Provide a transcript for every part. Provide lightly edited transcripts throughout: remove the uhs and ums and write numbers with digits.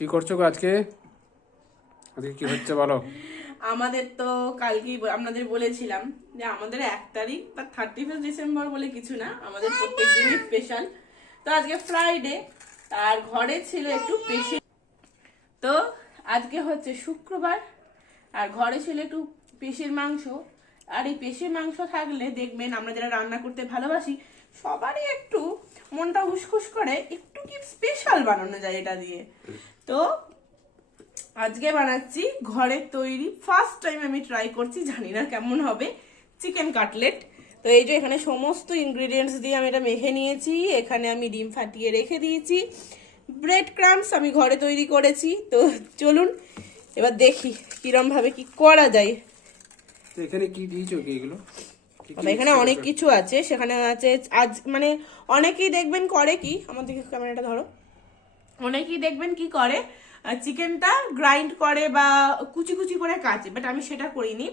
কি করছো গো আজকে? আজকে কি হচ্ছে বলো? আমাদের তো কালকেই আপনাদের বলেছিলাম যে আমাদের 1 তারিখ বা 31 ডিসেম্বর বলে কিছু না, আমাদের প্রত্যেক দিনই স্পেশাল। তো আজকে ফ্রাইডে, আর ঘরে ছিল একটু পেশি। তো আজকে হচ্ছে শুক্রবার, আর ঘরে ছিল একটু পেশির মাংস। আর এই পেশির মাংস থাকলে দেখবেন আমরা যারা রান্না করতে ভালোবাসি সবারই একটু মনটা উসখুস করে, একটু কি স্পেশাল বানানো যায় এটা দিয়ে। তো আজকে বানাচ্ছি ঘরের তৈরি, ফার্স্ট টাইম আমি ট্রাই করছি, জানি না কেমন হবে, চিকেন কাটলেট। তো এই যে এখানে সমস্ত ইনগ্রেডিয়েন্টস দিয়ে আমি এটা মেখে নিয়েছি। এখানে আমি ডিম ফাটিয়ে রেখে দিয়েছি, ব্রেড ক্রাম্বস আমি ঘরে তৈরি করেছি। তো চলুন এবার দেখি কিরম ভাবে কি করা যায়। তো এখানে কি দিয়েছো কি এগুলো? এখানে অনেক কিছু আছে, সেখানে আছে আজ মানে অনেকেই দেখবেন করে কি, আমার দিকে ক্যামেরাটা ধরো, অনেকেই দেখবেন কি করে চিকেনটা গ্রাইন্ড করে বা কুচি কুচি করে কাটে, বাট আমি সেটা করিনি।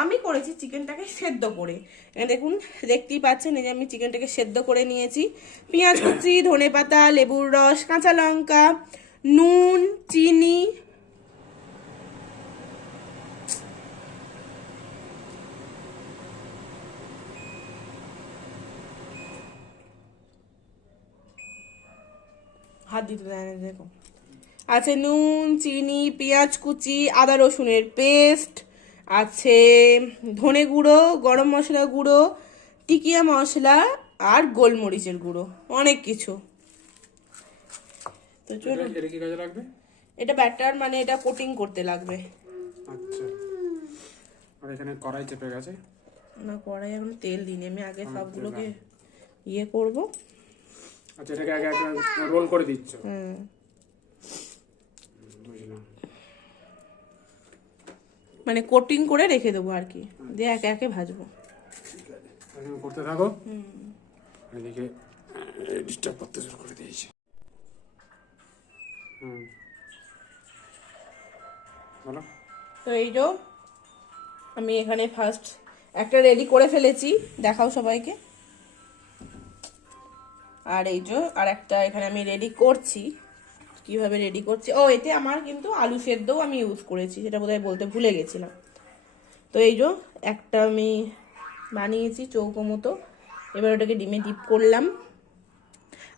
আমি করেছি চিকেনটাকে সেদ্ধ করে। এখানে দেখুন, দেখতেই পাচ্ছেন এই যে আমি চিকেনটাকে সেদ্ধ করে নিয়েছি। পেঁয়াজ কুচি, ধনেপাতা, লেবুর রস, কাঁচা লঙ্কা, নুন, চিনি, হাত দিতে দেয় না, দেখো আছে নুন, চিনি, পেঁয়াজ কুচি, আদা রসুনের পেস্ট আছে, ধনে গুঁড়ো, গরম মশলা গুঁড়ো, টিকিয়া মশলা আর গোলমরিচের গুঁড়ো, অনেক কিছু। তো চলুন, এটা কি কাজে লাগবে? এটা ব্যাটার মানে এটা কোটিং করতে লাগবে। আচ্ছা, আর এখানে কড়াই চেপে গেছে। না, কড়াই এখন তেল দিই, আমি আগে সবগুলোকে ইয়ে করব। আচ্ছা, এটাকে আগে একটা রোল করে দিচ্ছ? হুম, বুঝলাম। মানে কোটিং করে রেখে দেবো আর কি, দিয়ে একে একে ভাজবো। ঠিক আছে, এখানে করতে থাকো। এদিকে ডিস্টার্ব করতে শুরু করে দিয়েছি। বলো। তো এই যে আমি এখানে ফার্স্ট একটা রেডি করে ফেলেছি, দেখাও সবাইকে। আর এই যে আর একটা এখানে আমি রেডি করছি। কিভাবে রেডি করছি, ও এতে আমার কিন্তু আলু সেদ্ধও আমি ইউজ করেছি, সেটা বোধহয় বলতে ভুলে গেছিলাম। তো এই যে একটা আমি বানিয়েছি চৌকো মতো, এবার ওটাকে ডিমে ডিপ করলাম।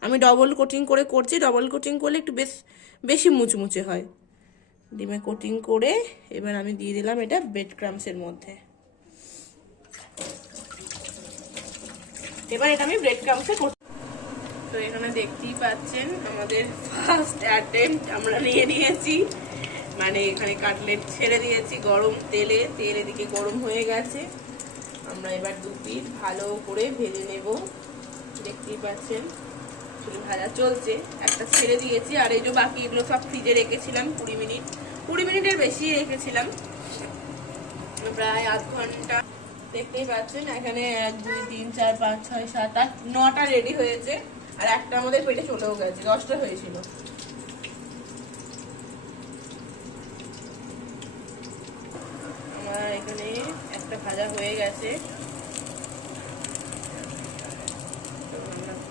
আমি ডবল কোটিং করে করছি, ডবল কোটিং করলে একটু বেশি মুচমুচে হয়। ডিমে কোটিং করে এবার আমি দিয়ে দিলাম এটা ব্রেড ক্রাম্বসের মধ্যে। এবার এটা আমি ব্রেড ক্রাম্বসে করছি। তো এখানে দেখতেই পাচ্ছেন আমাদের ফার্স্ট অ্যাটেম্পট আমরা নিয়ে নিয়েছি, মানে এখানে কাটলেট ছেড়ে দিয়েছি গরম তেলে, তেল এদিকে গরম হয়ে গেছে। আমরা এবার দু পিস ভালো করে ভেজে নেব। দেখতেই পাচ্ছেন ভাজা চলছে, একটা ছেড়ে দিয়েছি। আর এই যে বাকি এগুলো সব ফ্রিজে রেখেছিলাম 20 মিনিটের বেশি রেখেছিলাম, প্রায় আধ ঘন্টা। দেখতেই পাচ্ছেন এখানে 1 2 3 4 5 6 7 8 9টা রেডি হয়েছে, আর একটা আমাদের পেটে চলেও গেছে, 10টা হয়েছিল। আমার এখানে একটা ভাজা হয়ে গেছে,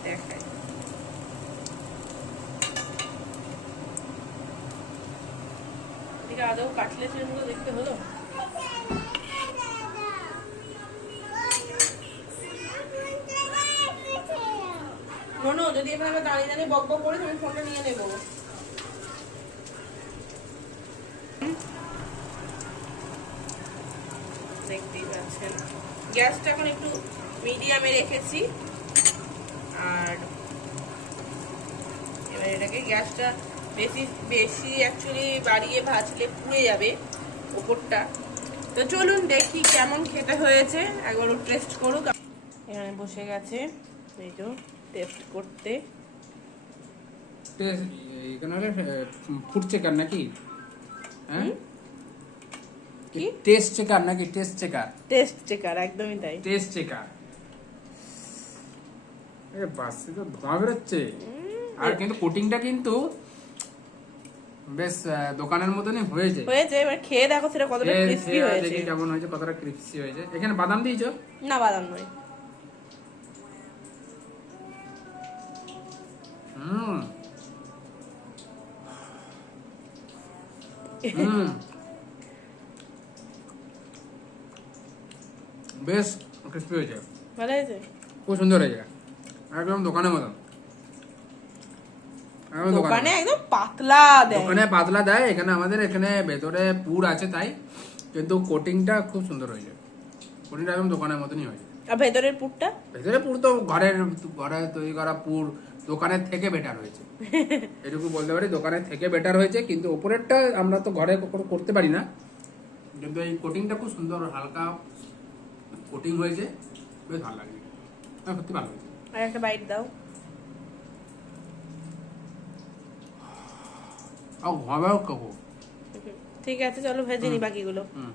দেখাই। এদিকে আদৌ কাটলেটের মতো দেখতে হলো। শোনো, যদি এখানে আমরা দাঁড়িয়ে দাঁড়িয়ে বক বক করি, আমি ফোনটা নিয়ে নেবো। দেখতেই পাচ্ছেন গ্যাসটা এখন একটু মিডিয়ামে রেখেছি। আর এবার এটাকে গ্যাসটা বেশি বেশি অ্যাকচুয়ালি বাড়িয়ে ভাজলে পুড়ে যাবে ওপরটা। তো চলুন দেখি কেমন খেতে হয়েছে, একবারও টেস্ট করুক। এখানে বসে গেছে এই তো টেস্ট করতে। এখানে ফুড চেকার নাকি? হ্যাঁ, কি টেস্ট চেকার নাকি? টেস্ট চেকার, টেস্ট চেকার, একদমই তাই। Test checker. আরে বাস, তো ধোঁয়া বেরোচ্ছে। আর কিন্তু কোটিংটা কিন্তু বেশ দোকানের মতনই হয়েছে। হয়েছে, এবার খেয়ে দেখো সেটা কতটা ক্রিস্পি হয়েছে। দেখি কেমন হয়েছে, কতটা ক্রিস্পি হয়েছে। এখানে বাদাম দিয়েছো? না, বাদাম নয়। হুম বেশ ক্রিস্পি হয়েছে, ভালো হয়েছে। খুব সুন্দর হয়েছে, একদম দোকানের মতন। একদম দোকানে একদম পাতলা দেয়। দোকানে পাতলা দেয়, এখানে আমাদের এখানে ভেতরে পুর আছে তাই, কিন্তু কোটিংটা খুব সুন্দর হয়েছে। কোটিংটা একদম দোকানের মতনই হয়েছে। আর ভেতরের পুরটা? ভেতরে পুর তো ঘরে তৈরি করা পুর দোকানের থেকে বেটার হয়েছে, এটুকু বলতে পারি, দোকানের থেকে বেটার হয়েছে। কিন্তু ওপরেরটা আমরা তো ঘরে কখনো করতে পারি না, কিন্তু এই কোটিংটা খুব সুন্দর হালকা কোটিং হয়েছে, বেশ ভালো লাগে, সত্যি ভালো হয়েছে। আর একটা বাইট দাও। আর ঘুমাবেও খাবো। ঠিক আছে, চলো ভেজে নি বাকিগুলো। হুম